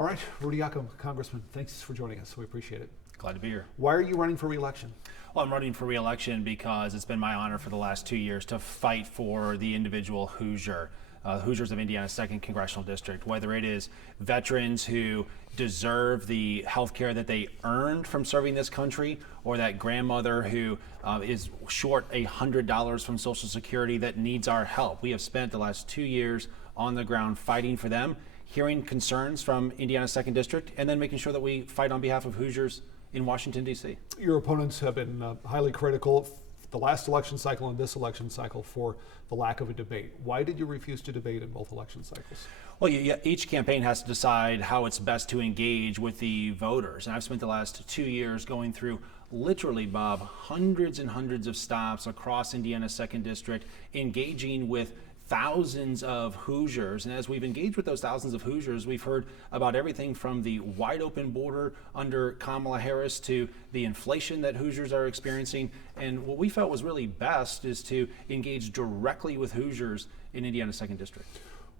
All right, Rudy Yakym, Congressman, thanks for joining us. We appreciate it. Glad to be here. Why are you running for re-election? Well, I'm running for re-election because it's been my honor for the last 2 years to fight for the individual Hoosier. Hoosiers of Indiana's 2nd Congressional District, whether it is veterans who deserve the health care that they earned from serving this country, or that grandmother who is short $100 from Social Security that needs our help. We have spent the last 2 years on the ground fighting for them, hearing concerns from Indiana's 2nd District, and then making sure that we fight on behalf of Hoosiers in Washington, D.C. Your opponents have been highly critical the last election cycle and this election cycle for the lack of a debate. Why did you refuse to debate in both election cycles? Well, each campaign has to decide how it's best to engage with the voters. And I've spent the last 2 years going through, literally, Bob, hundreds and hundreds of stops across Indiana's 2nd District, engaging with thousands of Hoosiers. And as we've engaged with those thousands of Hoosiers, we've heard about everything from the wide open border under Kamala Harris to the inflation that Hoosiers are experiencing. And what we felt was really best is to engage directly with Hoosiers in Indiana's 2nd District.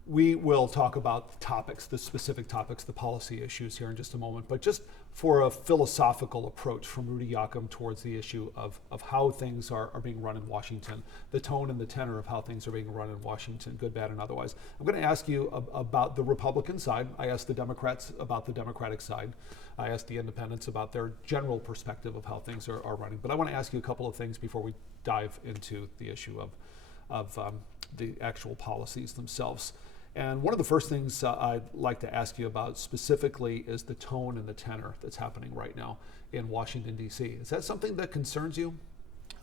We will talk about the topics, the specific topics, the policy issues here in just a moment, but just for a philosophical approach from Rudy Yakym towards the issue of how things are being run in Washington, the tone and the tenor of how things are being run in Washington, good, bad, and otherwise. I'm going to ask you about the Republican side. I asked the Democrats about the Democratic side. I asked the independents about their general perspective of how things are running. But I want to ask you a couple of things before we dive into the issue of the actual policies themselves. And one of the first things I'd like to ask you about specifically is the tone and the tenor that's happening right now in Washington, D.C. Is that something that concerns you?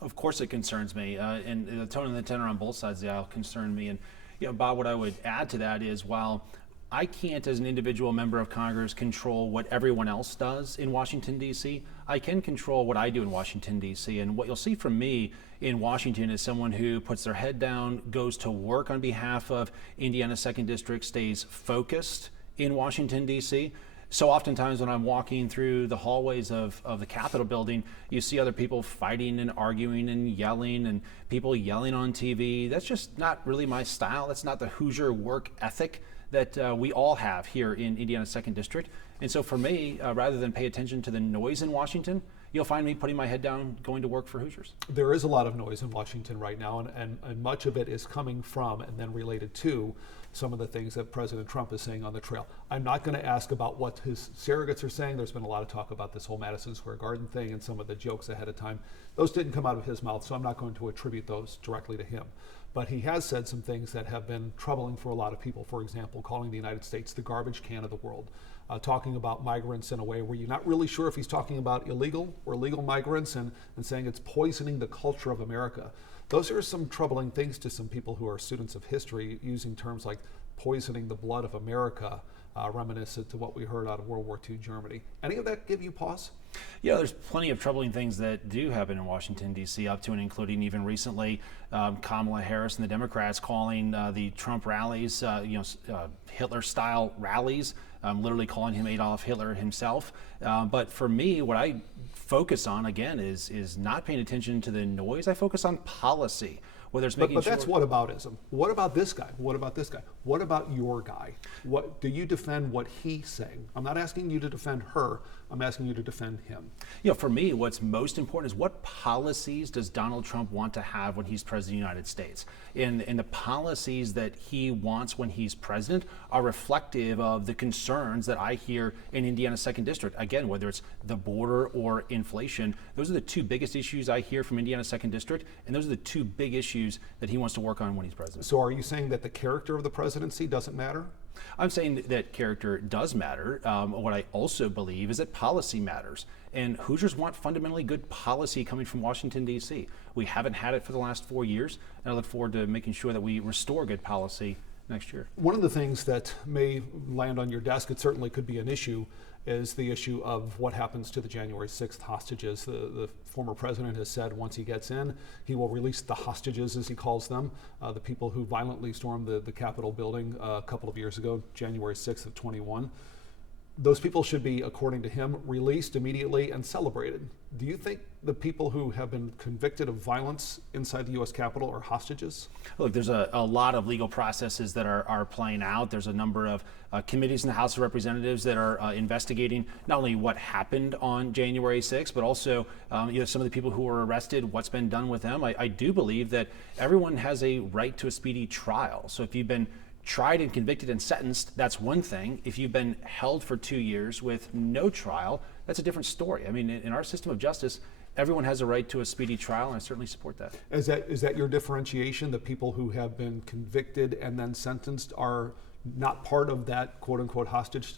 Of course it concerns me. And the tone and the tenor on both sides of the aisle concern me. And, Bob, what I would add to that is, while I can't, as an individual member of Congress, control what everyone else does in Washington, D.C., I can control what I do in Washington, D.C. And what you'll see from me in Washington is someone who puts their head down, goes to work on behalf of Indiana's 2nd District, stays focused in Washington, D.C. So oftentimes when I'm walking through the hallways of the Capitol building, you see other people fighting and arguing and yelling, and people yelling on TV. That's just not really my style. That's not the Hoosier work ethic that we all have here in Indiana's 2nd District. And so for me, rather than pay attention to the noise in Washington, you'll find me putting my head down, going to work for Hoosiers. There is a lot of noise in Washington right now, and much of it is coming from and then related to some of the things that President Trump is saying on the trail. I'm not going to ask about what his surrogates are saying. There's been a lot of talk about this whole Madison Square Garden thing and some of the jokes ahead of time. Those didn't come out of his mouth, so I'm not going to attribute those directly to him. But he has said some things that have been troubling for a lot of people. For example, calling the United States the garbage can of the world, talking about migrants in a way where you're not really sure if he's talking about illegal or legal migrants, and saying it's poisoning the culture of America. Those are some troubling things to some people who are students of history, using terms like poisoning the blood of America, reminiscent to what we heard out of World War II Germany. Any of that give you pause? Yeah, there's plenty of troubling things that do happen in Washington, D.C., up to and including even recently Kamala Harris and the Democrats calling the Trump rallies, Hitler-style rallies, literally calling him Adolf Hitler himself. But for me, what I focus on, again, is not paying attention to the noise. I focus on policy. Whether it's making but that's whataboutism. What about this guy? What about this guy? What about your guy? What do you defend what he's saying? I'm not asking you to defend her. I'm asking you to defend him. For me, what's most important is what policies does Donald Trump want to have when he's president of the United States? And the policies that he wants when he's president are reflective of the concerns that I hear in Indiana's 2nd District. Again, whether it's the border or inflation, those are the two biggest issues I hear from Indiana's 2nd District, and those are the two big issues that he wants to work on when he's president. So are you saying that the character of the presidency doesn't matter? I'm saying that character does matter. What I also believe is that policy matters. And Hoosiers want fundamentally good policy coming from Washington, D.C. We haven't had it for the last 4 years, and I look forward to making sure that we restore good policy next year. One of the things that may land on your desk, it certainly could be an issue, is the issue of what happens to the January 6th hostages. The former president has said once he gets in, he will release the hostages, as he calls them, the people who violently stormed the Capitol building a couple of years ago, January 6th of 21. those people should be, according to him, released immediately and celebrated. Do you think the people who have been convicted of violence inside the U.S. Capitol are hostages? Look, there's a lot of legal processes that are playing out. There's a number of committees in the House of Representatives that are investigating not only what happened on January 6th, but also some of the people who were arrested, what's been done with them. I do believe that everyone has a right to a speedy trial. So if you've been tried and convicted and sentenced, that's one thing. If you've been held for 2 years with no trial, that's a different story. I mean, in our system of justice, everyone has a right to a speedy trial, and I certainly support that. Is that your differentiation? The people who have been convicted and then sentenced are not part of that quote unquote hostage?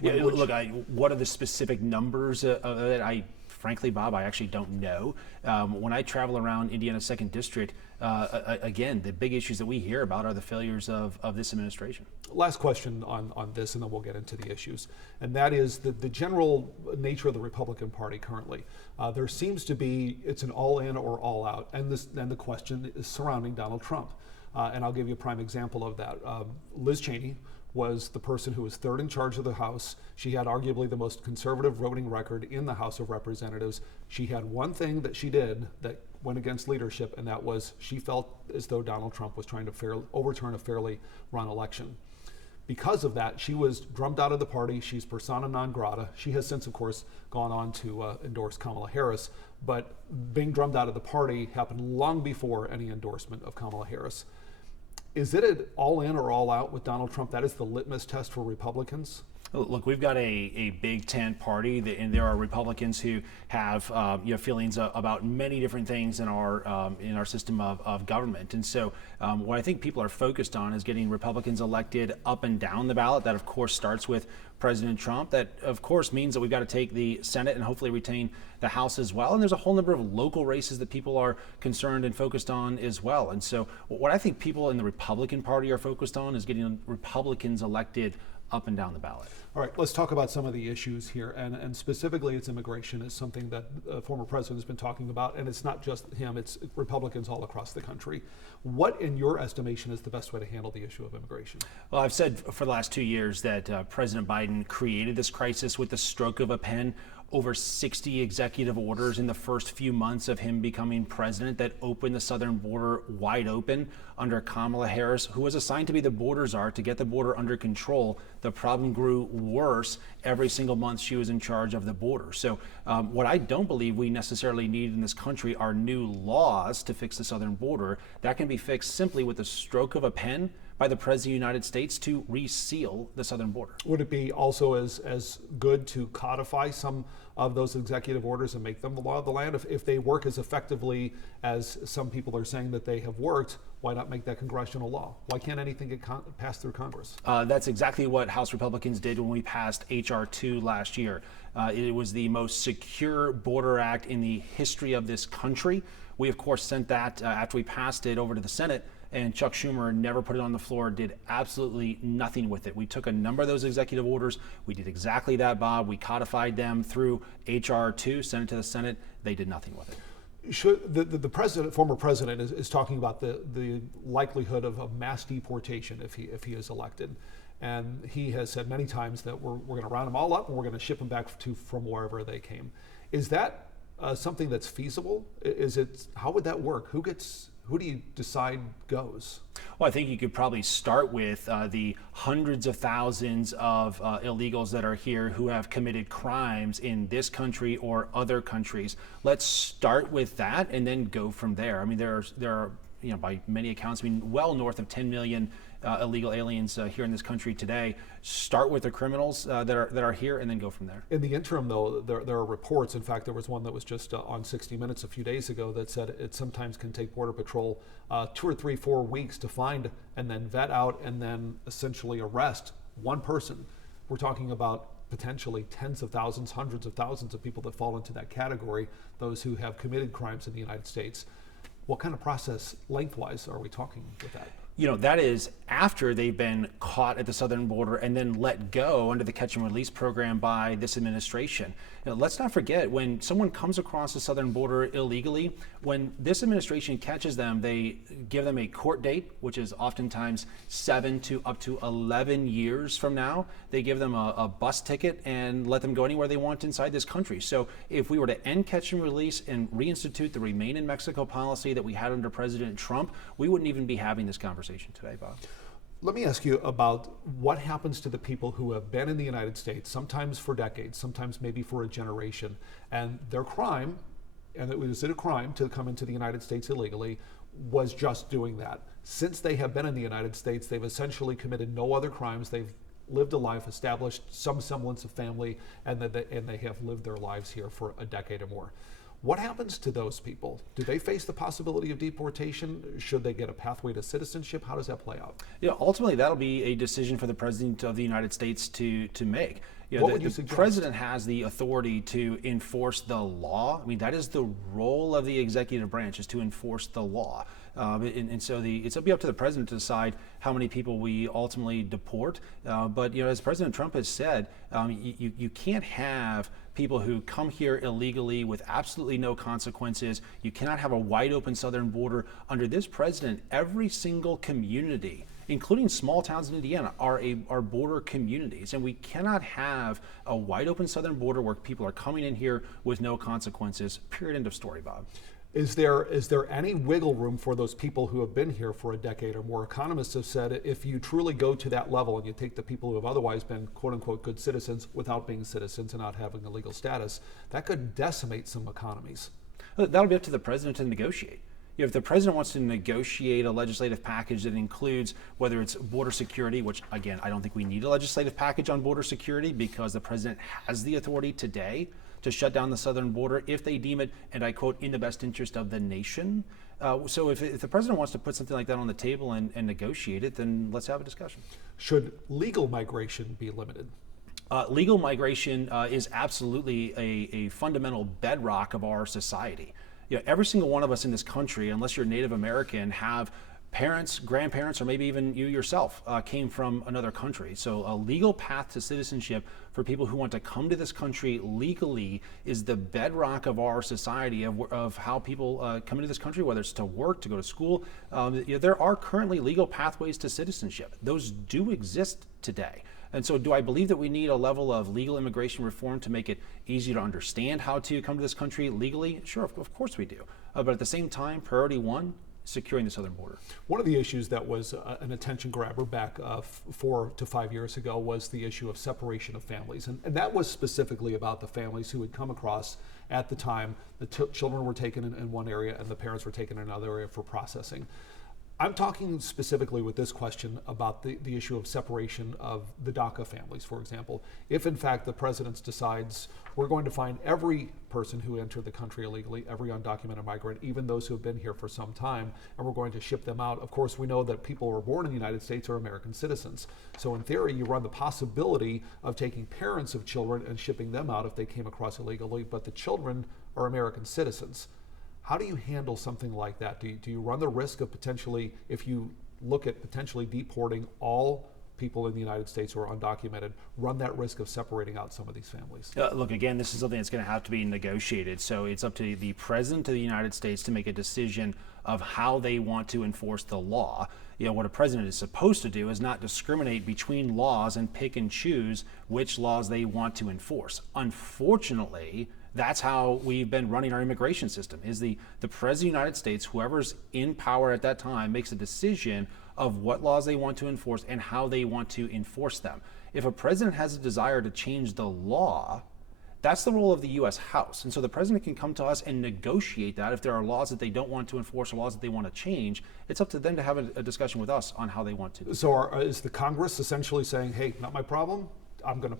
Yeah, look, what are the specific numbers of it? Frankly, Bob, I actually don't know. When I travel around Indiana's 2nd District, again, the big issues that we hear about are the failures of this administration. Last question on this, and then we'll get into the issues. And that is the general nature of the Republican Party currently. There seems to be, it's an all in or all out. And the question is surrounding Donald Trump. And I'll give you a prime example of that. Liz Cheney was the person who was third in charge of the House. She had arguably the most conservative voting record in the House of Representatives. She had one thing that she did that went against leadership, and that was she felt as though Donald Trump was trying to overturn a fairly run election. Because of that, she was drummed out of the party. She's persona non grata. She has since, of course, gone on to endorse Kamala Harris, but being drummed out of the party happened long before any endorsement of Kamala Harris. Is it an all in or all out with Donald Trump? That is the litmus test for Republicans? Look, we've got a big tent party, and there are Republicans who have feelings about many different things in our system of government. And so what I think people are focused on is getting Republicans elected up and down the ballot. That, of course, starts with President Trump. That, of course, means that we've got to take the Senate and hopefully retain the House as well. And there's a whole number of local races that people are concerned and focused on as well. And so what I think people in the Republican Party are focused on is getting Republicans elected up and down the ballot. All right, let's talk about some of the issues here, and specifically it's immigration is something that former president has been talking about, and it's not just him, it's Republicans all across the country. What, in your estimation, is the best way to handle the issue of immigration? Well, I've said for the last 2 years that President Biden created this crisis with the stroke of a pen. Over 60 executive orders in the first few months of him becoming president that opened the southern border wide open under Kamala Harris, who was assigned to be the border czar to get the border under control. The problem grew worse every single month she was in charge of the border. So what I don't believe we necessarily need in this country are new laws to fix the southern border. That can be fixed simply with the stroke of a pen by the President of the United States to reseal the southern border. Would it be also as good to codify some of those executive orders and make them the law of the land? If they work as effectively as some people are saying that they have worked, why not make that congressional law? Why can't anything get passed through Congress? That's exactly what House Republicans did when we passed H.R. 2 last year. It was the most secure border act in the history of this country. We, of course, sent that after we passed it over to the Senate, and Chuck Schumer never put it on the floor, did absolutely nothing with it. We took a number of those executive orders. We did exactly that, Bob. We codified them through H.R. 2, sent it to the Senate. They did nothing with it. Should the president, former president, is talking about the likelihood of a mass deportation if he is elected, and he has said many times that we're going to round them all up and we're going to ship them back from wherever they came. Is that something that's feasible? How would that work? Who do you decide goes? Well, I think you could probably start with the hundreds of thousands of illegals that are here who have committed crimes in this country or other countries. Let's start with that and then go from there. I mean, there are by many accounts, well north of 10 million illegal aliens here in this country today. Start with the criminals that are here and then go from there. In the interim, though, there are reports. In fact, there was one that was just on 60 Minutes a few days ago that said it sometimes can take Border Patrol 2 or 3, 4 weeks to find and then vet out and then essentially arrest one person. We're talking about potentially tens of thousands, hundreds of thousands of people that fall into that category, those who have committed crimes in the United States. What kind of process lengthwise are we talking with that? That is after they've been caught at the southern border and then let go under the catch and release program by this administration. Let's not forget, when someone comes across the southern border illegally, when this administration catches them, they give them a court date, which is oftentimes 7 to up to 11 years from now. They give them a bus ticket and let them go anywhere they want inside this country. So if we were to end catch and release and reinstitute the Remain in Mexico policy that we had under President Trump, we wouldn't even be having this conversation today, Bob. Let me ask you about what happens to the people who have been in the United States, sometimes for decades, sometimes maybe for a generation, and their crime, and it was a crime to come into the United States illegally, was just doing that. Since they have been in the United States, they've essentially committed no other crimes. They've lived a life, established some semblance of family, and they have lived their lives here for a decade or more. What happens to those people? Do they face the possibility of deportation? Should they get a pathway to citizenship? How does that play out? Ultimately, that'll be a decision for the President of the United States to make. What would you the suggest? President has the authority to enforce the law. I mean, that is the role of the executive branch, is to enforce the law. So it'll be up to the President to decide how many people we ultimately deport. But as President Trump has said, you can't have people who come here illegally with absolutely no consequences. You cannot have a wide open southern border. Under this president, every single community, including small towns in Indiana, are border communities, and we cannot have a wide open southern border where people are coming in here with no consequences. Period. End of story, Bob. Is there any wiggle room for those people who have been here for a decade or more? Economists have said if you truly go to that level and you take the people who have otherwise been quote unquote good citizens without being citizens and not having a legal status, that could decimate some economies. That'll be up to the president to negotiate. If the president wants to negotiate a legislative package that includes whether it's border security, which again, I don't think we need a legislative package on border security because the president has the authority today to shut down the southern border if they deem it, and I quote, in the best interest of the nation. So if the president wants to put something like that on the table and negotiate it, then let's have a discussion. Should legal migration be limited? Legal migration is absolutely a fundamental bedrock of our society. Every single one of us in this country, unless you're Native American, have parents, grandparents, or maybe even you yourself came from another country. So a legal path to citizenship for people who want to come to this country legally is the bedrock of our society, of how people come into this country, whether it's to work, to go to school. There are currently legal pathways to citizenship. Those do exist today. And so do I believe that we need a level of legal immigration reform to make it easier to understand how to come to this country legally? Sure, of course we do. But at the same time, priority one, securing the southern border. One of the issues that was an attention grabber back 4 to 5 years ago was the issue of separation of families. And that was specifically about the families who had come across at the time. The children were taken in one area and the parents were taken in another area for processing. I'm talking specifically with this question about the issue of separation of the DACA families, for example. If in fact the president decides we're going to find every person who entered the country illegally, every undocumented migrant, even those who have been here for some time, and we're going to ship them out. Of course, we know that people who are born in the United States are American citizens. So in theory, you run the possibility of taking parents of children and shipping them out if they came across illegally, but the children are American citizens. How do you handle something like that? Do you run the risk of potentially, if you look at potentially deporting all people in the United States who are undocumented, run that risk of separating out some of these families? Look, again, this is something that's going to have to be negotiated. So it's up to the President of the United States to make a decision of how they want to enforce the law. What a president is supposed to do is not discriminate between laws and pick and choose which laws they want to enforce. Unfortunately, that's how we've been running our immigration system, is the President of the United States, whoever's in power at that time, makes a decision of what laws they want to enforce and how they want to enforce them. If a president has a desire to change the law, that's the role of the U.S. House. And so the president can come to us and negotiate that. If there are laws that they don't want to enforce or laws that they want to change, it's up to them to have a discussion with us on how they want to. So is the Congress essentially saying, hey, not my problem, I'm going to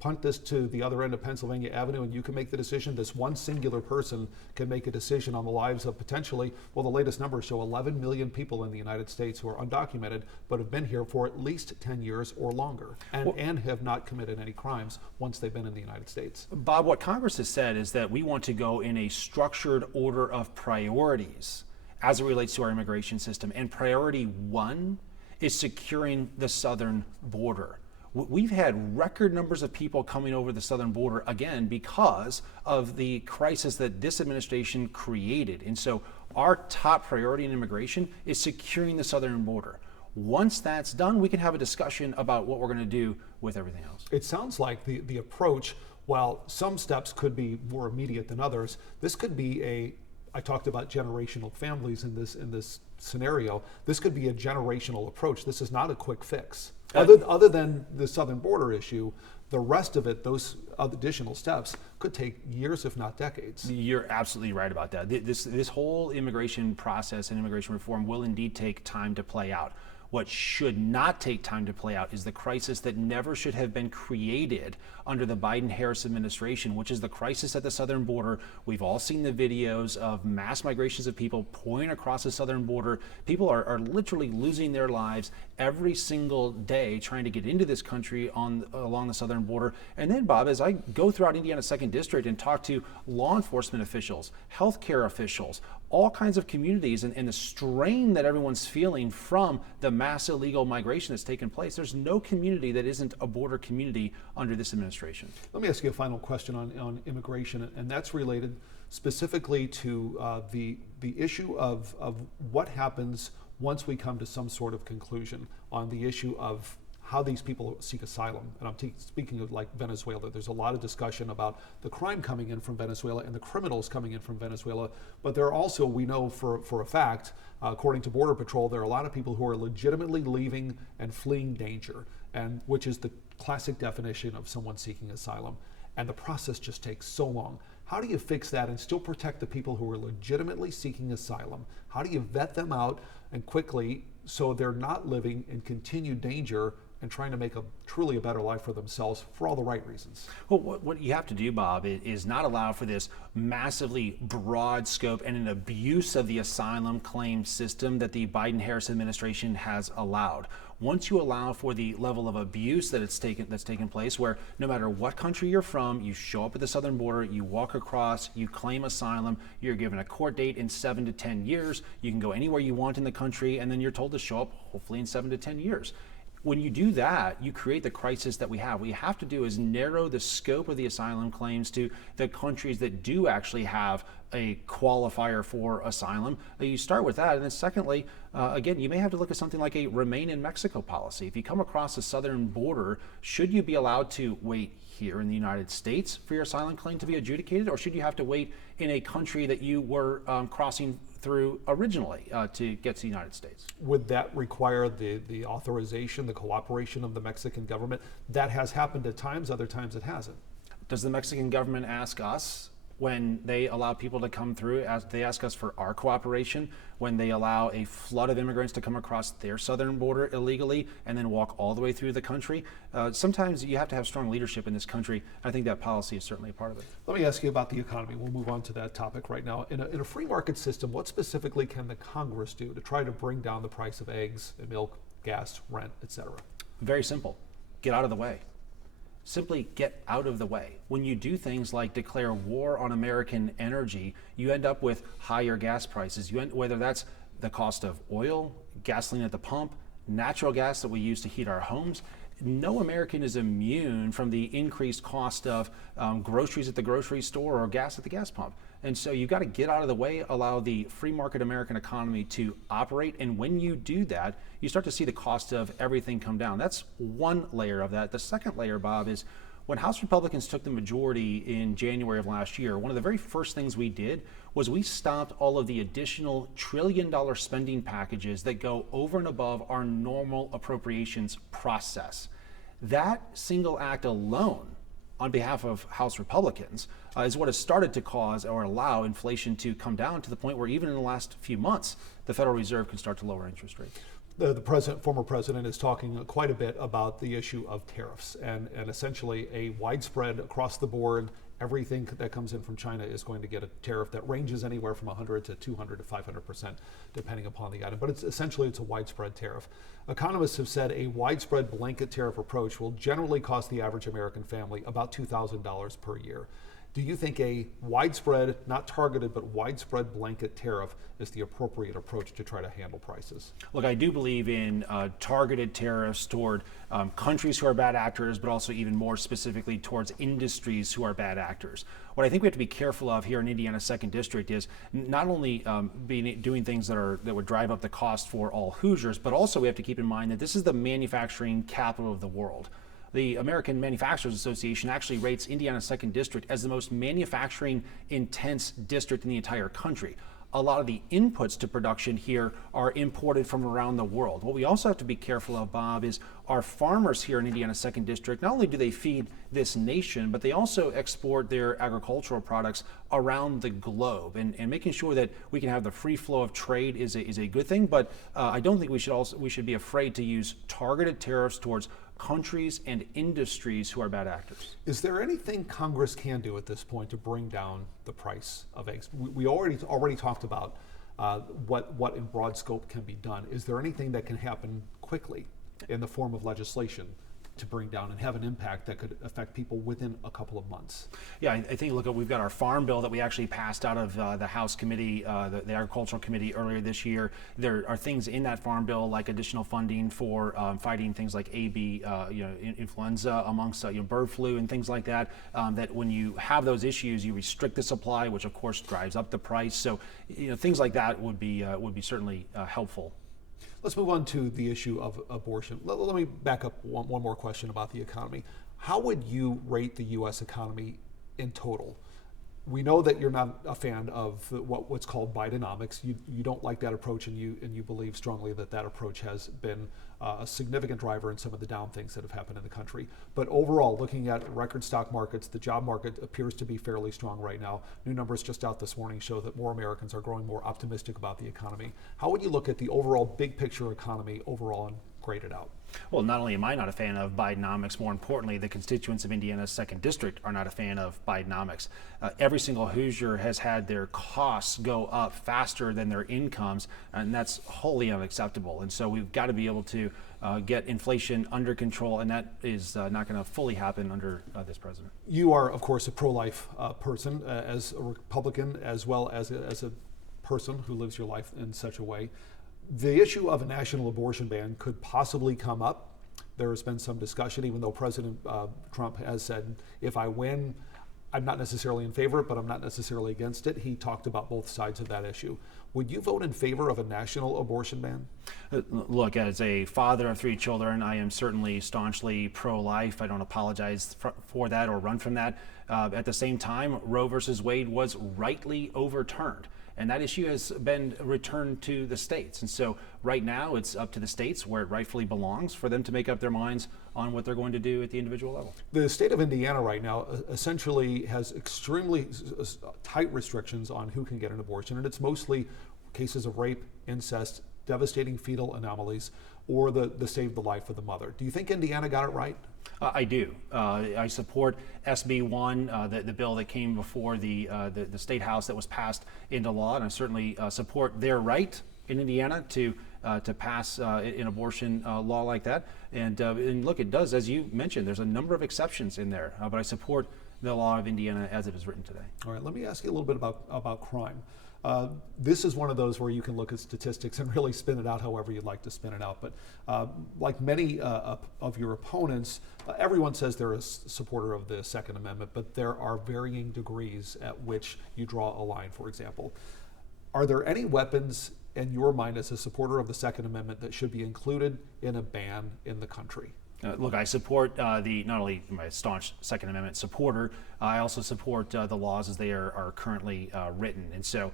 punt this to the other end of Pennsylvania Avenue and you can make the decision? This one singular person can make a decision on the lives of potentially, well, the latest numbers show 11 million people in the United States who are undocumented but have been here for at least 10 years or longer and have not committed any crimes once they've been in the United States. Bob, what Congress has said is that we want to go in a structured order of priorities as it relates to our immigration system. And priority one is securing the southern border. We've had record numbers of people coming over the southern border, again, because of the crisis that this administration created. And so our top priority in immigration is securing the southern border. Once that's done, we can have a discussion about what we're going to do with everything else. It sounds like the approach, while some steps could be more immediate than others, this could be I talked about generational families in this scenario. This could be a generational approach. This is not a quick fix. Other than the southern border issue, the rest of it, those additional steps, could take years, if not decades. You're absolutely right about that. This whole immigration process and immigration reform will indeed take time to play out. What should not take time to play out is the crisis that never should have been created under the Biden-Harris administration, which is the crisis at the southern border. We've all seen the videos of mass migrations of people pouring across the southern border. People are literally losing their lives every single day trying to get into this country along the southern border. And then, Bob, as I go throughout Indiana's 2nd District and talk to law enforcement officials, healthcare officials, all kinds of communities, and the strain that everyone's feeling from the mass illegal migration that's taken place, there's no community that isn't a border community under this administration. Let me ask you a final question on immigration, and that's related specifically to the issue of what happens once we come to some sort of conclusion on the issue of how these people seek asylum. And I'm speaking of like Venezuela. There's a lot of discussion about the crime coming in from Venezuela and the criminals coming in from Venezuela. But there are also, we know for a fact, according to Border Patrol, there are a lot of people who are legitimately leaving and fleeing danger, and which is the classic definition of someone seeking asylum. And the process just takes so long. How do you fix that and still protect the people who are legitimately seeking asylum? How do you vet them out and quickly so they're not living in continued danger and trying to make truly a better life for themselves for all the right reasons? Well, what you have to do, Bob, is not allow for this massively broad scope and an abuse of the asylum claim system that the Biden-Harris administration has allowed. Once you allow for the level of abuse that's taken place, where no matter what country you're from, you show up at the southern border, you walk across, you claim asylum, you're given a court date in 7 to 10 years, you can go anywhere you want in the country, and then you're told to show up hopefully in 7 to 10 years. When you do that, you create the crisis that we have. What you have to do is narrow the scope of the asylum claims to the countries that do actually have a qualifier for asylum. You start with that, and then secondly, again, you may have to look at something like a remain in Mexico policy. If you come across the southern border, should you be allowed to wait here in the United States for your asylum claim to be adjudicated, or should you have to wait in a country that you were crossing through originally to get to the United States? Would that require the authorization, the cooperation of the Mexican government? That has happened at times, other times it hasn't. Does the Mexican government ask us when they allow people to come through? They ask us for our cooperation when they allow a flood of immigrants to come across their southern border illegally and then walk all the way through the country? Sometimes you have to have strong leadership in this country. I think that policy is certainly a part of it. Let me ask you about the economy. We'll move on to that topic right now. In a free market system, what specifically can the Congress do to try to bring down the price of eggs and milk, gas, rent, etc.? Very simple. Get out of the way. Simply get out of the way. When you do things like declare war on American energy, you end up with higher gas prices. Whether that's the cost of oil, gasoline at the pump, natural gas that we use to heat our homes. No American is immune from the increased cost of groceries at the grocery store or gas at the gas pump. And so you've got to get out of the way, allow the free market American economy to operate. And when you do that, you start to see the cost of everything come down. That's one layer of that. The second layer, Bob, is when House Republicans took the majority in January of last year, one of the very first things we did was we stopped all of the additional trillion-dollar spending packages that go over and above our normal appropriations process. That single act alone, on behalf of House Republicans, is what has started to cause or allow inflation to come down to the point where even in the last few months, the Federal Reserve can start to lower interest rates. The former president is talking quite a bit about the issue of tariffs and essentially a widespread across the board. Everything that comes in from China is going to get a tariff that ranges anywhere from 100 to 200 to 500%, depending upon the item. But it's a widespread tariff. Economists have said a widespread blanket tariff approach will generally cost the average American family about $2,000 per year. Do you think a widespread, not targeted, but widespread blanket tariff is the appropriate approach to try to handle prices? Look, I do believe in targeted tariffs toward countries who are bad actors, but also even more specifically towards industries who are bad actors. What I think we have to be careful of here in Indiana's 2nd District is not only doing things that would drive up the cost for all Hoosiers, but also we have to keep in mind that this is the manufacturing capital of the world. The American Manufacturers Association actually rates Indiana's 2nd District as the most manufacturing intense district in the entire country. A lot of the inputs to production here are imported from around the world. What we also have to be careful of, Bob, is our farmers here in Indiana's 2nd District, not only do they feed this nation, but they also export their agricultural products around the globe. And making sure that we can have the free flow of trade is a good thing, but I don't think we should be afraid to use targeted tariffs towards countries and industries who are bad actors. Is there anything Congress can do at this point to bring down the price of eggs? We already talked about what in broad scope can be done. Is there anything that can happen quickly in the form of legislation to bring down and have an impact that could affect people within a couple of months? Yeah, I think, look, we've got our farm bill that we actually passed out of the House committee, the Agricultural Committee earlier this year. There are things in that farm bill like additional funding for fighting things like influenza amongst bird flu and things like that, that when you have those issues, you restrict the supply, which of course drives up the price. So things like that would be certainly helpful. Let's move on to the issue of abortion. Let me back up one more question about the economy. How would you rate the U.S. economy in total? We know that you're not a fan of what's called Bidenomics. You don't like that approach, and you believe strongly that approach has been a significant driver in some of the down things that have happened in the country. But overall, looking at record stock markets, the job market appears to be fairly strong right now. New numbers just out this morning show that more Americans are growing more optimistic about the economy. How would you look at the overall big picture economy overall and grade it out? Well, not only am I not a fan of Bidenomics, more importantly, the constituents of Indiana's 2nd District are not a fan of Bidenomics. Every single Hoosier has had their costs go up faster than their incomes, and that's wholly unacceptable. And so we've got to be able to get inflation under control, and that is not going to fully happen under this president. You are, of course, a pro-life person, as a Republican, as well as a person who lives your life in such a way. The issue of a national abortion ban could possibly come up. There has been some discussion, even though President Trump has said, if I win, I'm not necessarily in favor, but I'm not necessarily against it. He talked about both sides of that issue. Would you vote in favor of a national abortion ban? Look, as a father of 3 children, I am certainly staunchly pro-life. I don't apologize for that or run from that. At the same time, Roe versus Wade was rightly overturned. And that issue has been returned to the states. And so right now it's up to the states where it rightfully belongs for them to make up their minds on what they're going to do at the individual level. The state of Indiana right now essentially has extremely tight restrictions on who can get an abortion. And it's mostly cases of rape, incest, devastating fetal anomalies, or the save the life of the mother. Do you think Indiana got it right? I do. I support SB 1, the bill that came before the state house that was passed into law, and I certainly support their right in Indiana to pass an abortion law like that. And look, it does, as you mentioned, there's a number of exceptions in there, but I support the law of Indiana as it is written today. All right, let me ask you a little bit about crime. This is one of those where you can look at statistics and really spin it out however you'd like to spin it out. But like many of your opponents, everyone says they're a supporter of the Second Amendment, but there are varying degrees at which you draw a line, for example. Are there any weapons in your mind as a supporter of the Second Amendment that should be included in a ban in the country? Look, I support not only my staunch Second Amendment supporter, I also support the laws as they are currently written. And so,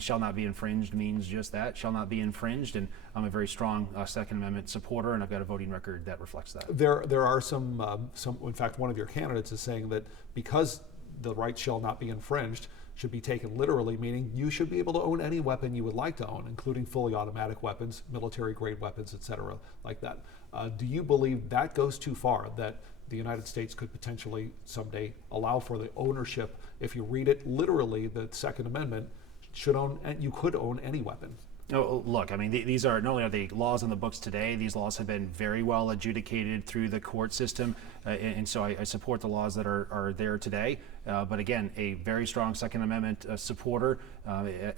shall not be infringed means just that, shall not be infringed. And I'm a very strong Second Amendment supporter, and I've got a voting record that reflects that. There are some, in fact, one of your candidates is saying that because the right shall not be infringed should be taken literally, meaning you should be able to own any weapon you would like to own, including fully automatic weapons, military-grade weapons, etc., like that. Do you believe that goes too far, that the United States could potentially someday allow for the ownership? If you read it literally, the Second Amendment should own, and you could own any weapon. Oh, look, I mean, these are not only are they laws on the books today, these laws have been very well adjudicated through the court system. And so I support the laws that are there today. But again, a very strong Second Amendment supporter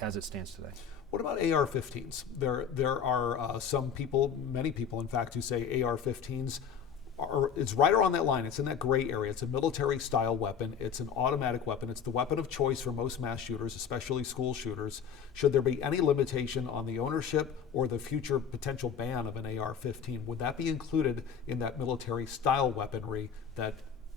as it stands today. What about AR-15s? There are some people, many people in fact, who say AR-15s it's right around that line. It's in that gray area. It's a military style weapon. It's an automatic weapon. It's the weapon of choice for most mass shooters, especially school shooters. Should there be any limitation on the ownership or the future potential ban of an AR-15? Would that be included in that military style weaponry that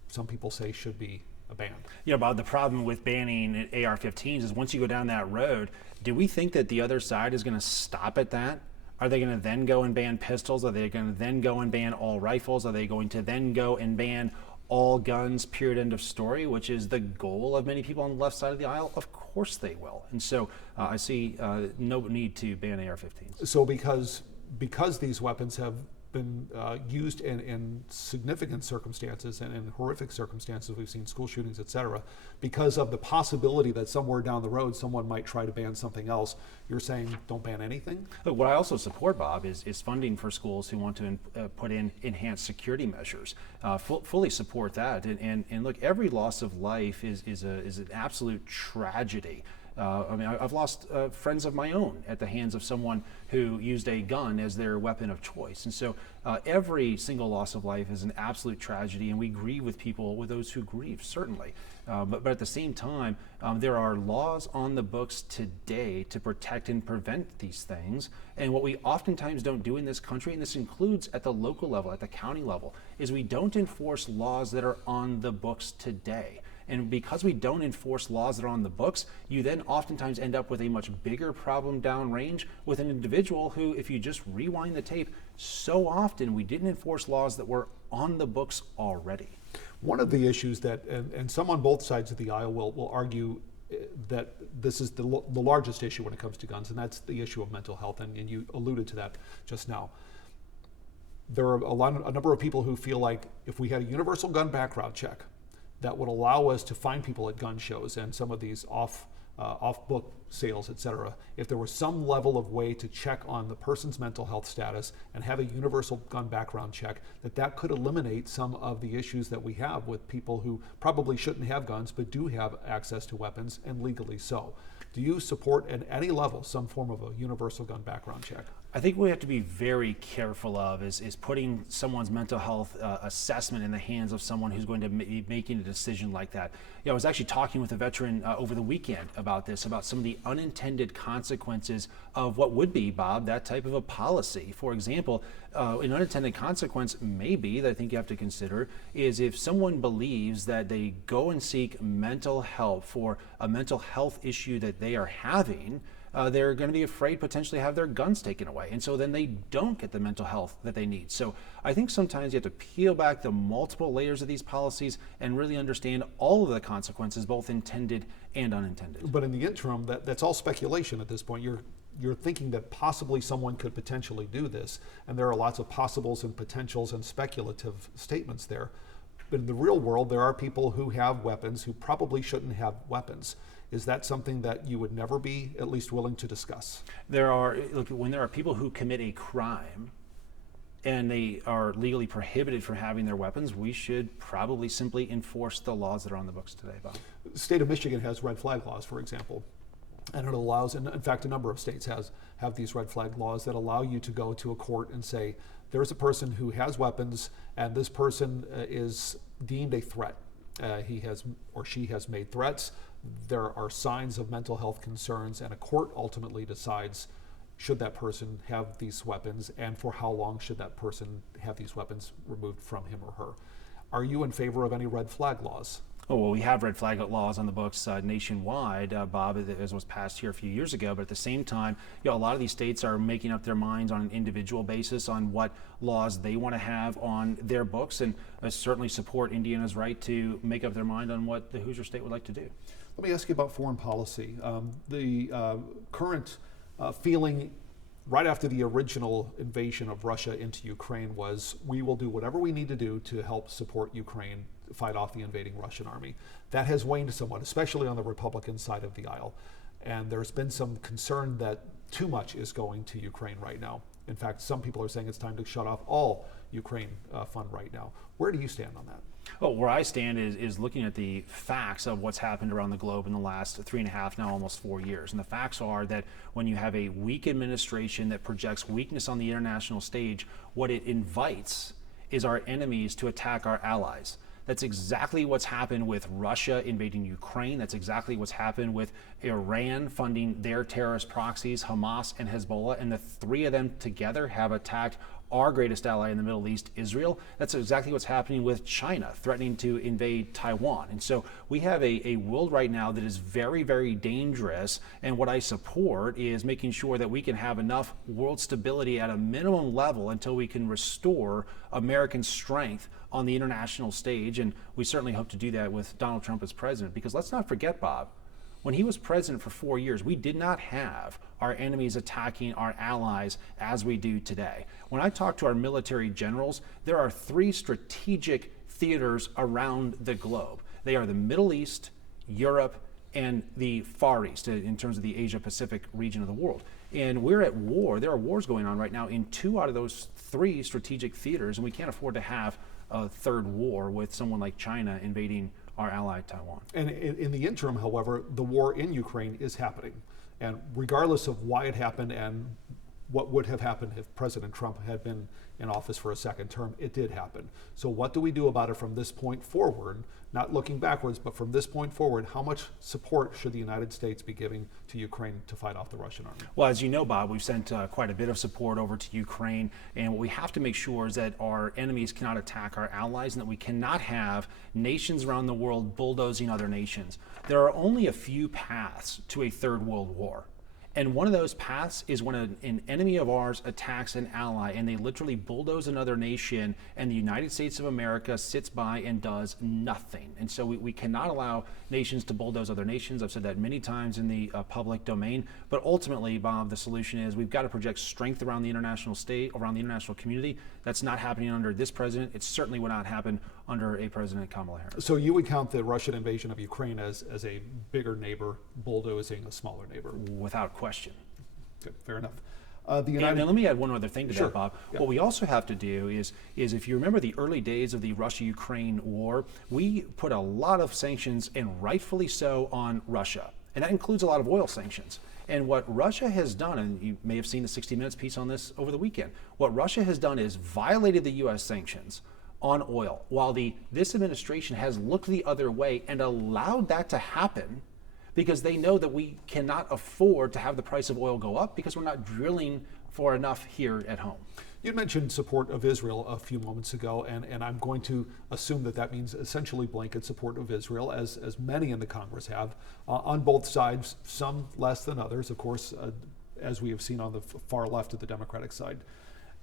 some people say should be banned? You know, Bob, the problem with banning AR-15s is once you go down that road, do we think that the other side is going to stop at that? Are they going to then go and ban pistols? Are they going to then go and ban all rifles? Are they going to then go and ban all guns, period, end of story, which is the goal of many people on the left side of the aisle? Of course they will. And so I see no need to ban AR-15s. So because these weapons have been used in significant circumstances and in horrific circumstances, we've seen school shootings, et cetera, because of the possibility that somewhere down the road someone might try to ban something else, you're saying don't ban anything? Look, what I also support, Bob, is funding for schools who want to put in enhanced security measures. Fully support that. And look, every loss of life is an absolute tragedy. I mean, I've lost friends of my own at the hands of someone who used a gun as their weapon of choice. And so every single loss of life is an absolute tragedy, and we grieve with people, with those who grieve, certainly. But at the same time, there are laws on the books today to protect and prevent these things. And what we oftentimes don't do in this country, and this includes at the local level, at the county level, is we don't enforce laws that are on the books today. And because we don't enforce laws that are on the books, you then oftentimes end up with a much bigger problem downrange with an individual who, if you just rewind the tape, so often we didn't enforce laws that were on the books already. One of the issues that, and some on both sides of the aisle will argue that this is the largest issue when it comes to guns, and that's the issue of mental health, and you alluded to that just now. There are a number of people who feel like if we had a universal gun background check, that would allow us to find people at gun shows and some of these off-book sales, et cetera. If there was some level of way to check on the person's mental health status and have a universal gun background check, that could eliminate some of the issues that we have with people who probably shouldn't have guns but do have access to weapons, and legally so. Do you support at any level some form of a universal gun background check? I think what we have to be very careful of is putting someone's mental health assessment in the hands of someone who's going to be making a decision like that. You know, I was actually talking with a veteran over the weekend about this, about some of the unintended consequences of what would be, Bob, that type of a policy. For example, an unintended consequence maybe that I think you have to consider is if someone believes that they go and seek mental help for a mental health issue that they are having, they're going to be afraid potentially have their guns taken away. And so then they don't get the mental health that they need. So I think sometimes you have to peel back the multiple layers of these policies and really understand all of the consequences, both intended and unintended. But in the interim, that's all speculation at this point. You're thinking that possibly someone could potentially do this, and there are lots of possibles and potentials and speculative statements there. But in the real world, there are people who have weapons who probably shouldn't have weapons. Is that something that you would never be at least willing to discuss? When there are people who commit a crime and they are legally prohibited from having their weapons, we should probably simply enforce the laws that are on the books today, Bob. The state of Michigan has red flag laws, for example, and it allows, and in fact, a number of states have these red flag laws that allow you to go to a court and say, there's a person who has weapons, and this person is deemed a threat. He has or she has made threats. There are signs of mental health concerns, and a court ultimately decides should that person have these weapons, and for how long should that person have these weapons removed from him or her. Are you in favor of any red flag laws? Oh, well, we have red flag laws on the books nationwide, Bob, as was passed here a few years ago. But at the same time, a lot of these states are making up their minds on an individual basis on what laws they want to have on their books, and certainly support Indiana's right to make up their mind on what the Hoosier state would like to do. Let me ask you about foreign policy. The current feeling right after the original invasion of Russia into Ukraine was, we will do whatever we need to do to help support Ukraine fight off the invading Russian army. That has waned somewhat, especially on the Republican side of the aisle. And there's been some concern that too much is going to Ukraine right now. In fact, some people are saying it's time to shut off all Ukraine fund right now. Where do you stand on that? Well, where I stand is looking at the facts of what's happened around the globe in the last 3.5, now almost 4 years. And the facts are that when you have a weak administration that projects weakness on the international stage, what it invites is our enemies to attack our allies. That's exactly what's happened with Russia invading Ukraine. That's exactly what's happened with Iran funding their terrorist proxies, Hamas and Hezbollah. And the three of them together have attacked our greatest ally in the Middle East, Israel. That's exactly what's happening with China, threatening to invade Taiwan. And so we have a world right now that is very, very dangerous. And what I support is making sure that we can have enough world stability at a minimum level until we can restore American strength on the international stage. And we certainly hope to do that with Donald Trump as president. Because let's not forget, Bob, when he was president for 4 years, we did not have our enemies attacking our allies as we do today. When I talk to our military generals, there are 3 strategic theaters around the globe. They are the Middle East, Europe, and the Far East in terms of the Asia-Pacific region of the world. And we're at war. There are wars going on right now in 2 out of those 3 strategic theaters, and we can't afford to have a third war with someone like China invading our ally Taiwan. And in the interim, however, the war in Ukraine is happening. And regardless of why it happened and what would have happened if President Trump had been in office for a second term, it did happen. So what do we do about it from this point forward? Not looking backwards, but from this point forward, how much support should the United States be giving to Ukraine to fight off the Russian army? Well, as you know, Bob, we've sent quite a bit of support over to Ukraine. And what we have to make sure is that our enemies cannot attack our allies and that we cannot have nations around the world bulldozing other nations. There are only a few paths to a third world war. And one of those paths is when an enemy of ours attacks an ally and they literally bulldoze another nation, and the United States of America sits by and does nothing. And so we cannot allow nations to bulldoze other nations. I've said that many times in the public domain. But ultimately, Bob, the solution is we've got to project strength around the international state, around the international community. That's not happening under this president. It certainly would not happen under a President Kamala Harris. So you would count the Russian invasion of Ukraine as a bigger neighbor bulldozing a smaller neighbor? Without question. Good, fair enough. And let me add one other thing to Sure. that, Bob. Yeah. What we also have to do is if you remember the early days of the Russia-Ukraine war, we put a lot of sanctions, and rightfully so, on Russia. And that includes a lot of oil sanctions. And what Russia has done, and you may have seen the 60 Minutes piece on this over the weekend, what Russia has done is violated the U.S. sanctions on oil, while this administration has looked the other way and allowed that to happen because they know that we cannot afford to have the price of oil go up because we're not drilling for enough here at home. You mentioned support of Israel a few moments ago, and I'm going to assume that means essentially blanket support of Israel, as many in the Congress have, on both sides, some less than others, of course, as we have seen on the far left of the Democratic side.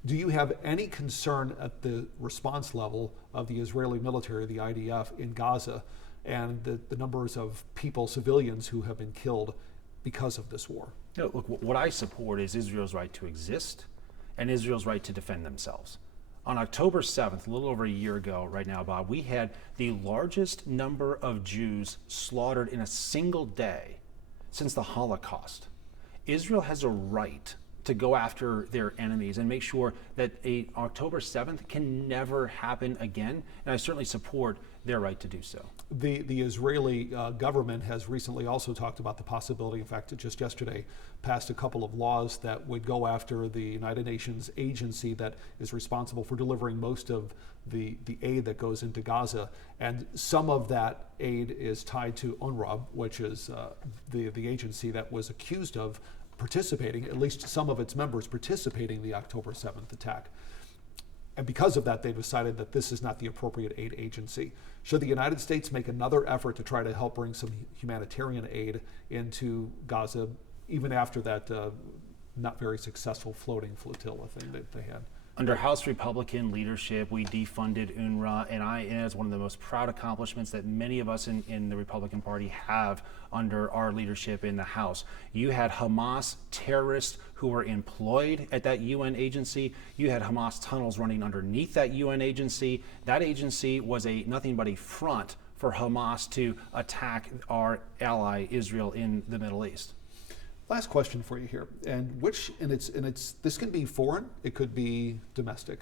Do you have any concern at the response level of the Israeli military, the IDF, in Gaza, and the numbers of people, civilians, who have been killed because of this war? No, look, what I support is Israel's right to exist and Israel's right to defend themselves. On October 7th, a little over a year ago right now, Bob, we had the largest number of Jews slaughtered in a single day since the Holocaust. Israel has a right to go after their enemies and make sure that October 7th can never happen again. And I certainly support their right to do so. The Israeli government has recently also talked about the possibility, in fact, just yesterday passed a couple of laws that would go after the United Nations agency that is responsible for delivering most of the aid that goes into Gaza. And some of that aid is tied to UNRWA, which is the agency that was accused of participating, at least some of its members participating in the October 7th attack. And because of that, they decided that this is not the appropriate aid agency. Should the United States make another effort to try to help bring some humanitarian aid into Gaza, even after that not very successful floating flotilla thing that they had? Under House Republican leadership, we defunded UNRWA, and it's one of the most proud accomplishments that many of us in the Republican Party have under our leadership in the House. You had Hamas terrorists who were employed at that UN agency. You had Hamas tunnels running underneath that UN agency. That agency was nothing but a front for Hamas to attack our ally Israel in the Middle East. Last question for you here, and this can be foreign, it could be domestic.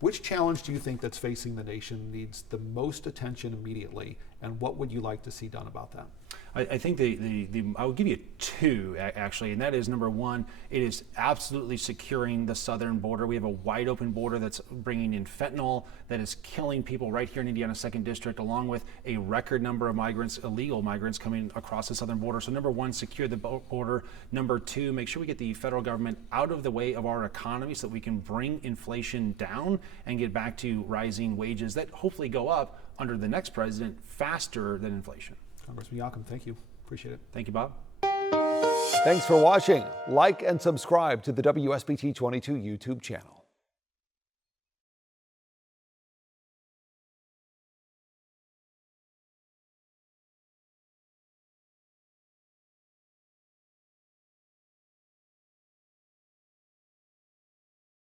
Which challenge do you think that's facing the nation needs the most attention immediately, and what would you like to see done about that? I think I will give you two actually, and that is number one, it is absolutely securing the southern border. We have a wide open border that's bringing in fentanyl that is killing people right here in Indiana 2nd District, along with a record number of migrants, illegal migrants coming across the southern border. So number one, secure the border. Number two, make sure we get the federal government out of the way of our economy so that we can bring inflation down and get back to rising wages that hopefully go up under the next president faster than inflation. Congressman Yakym, thank you. Appreciate it. Thank you, Bob. Thanks for watching. Like and subscribe to the WSBT 22 YouTube channel.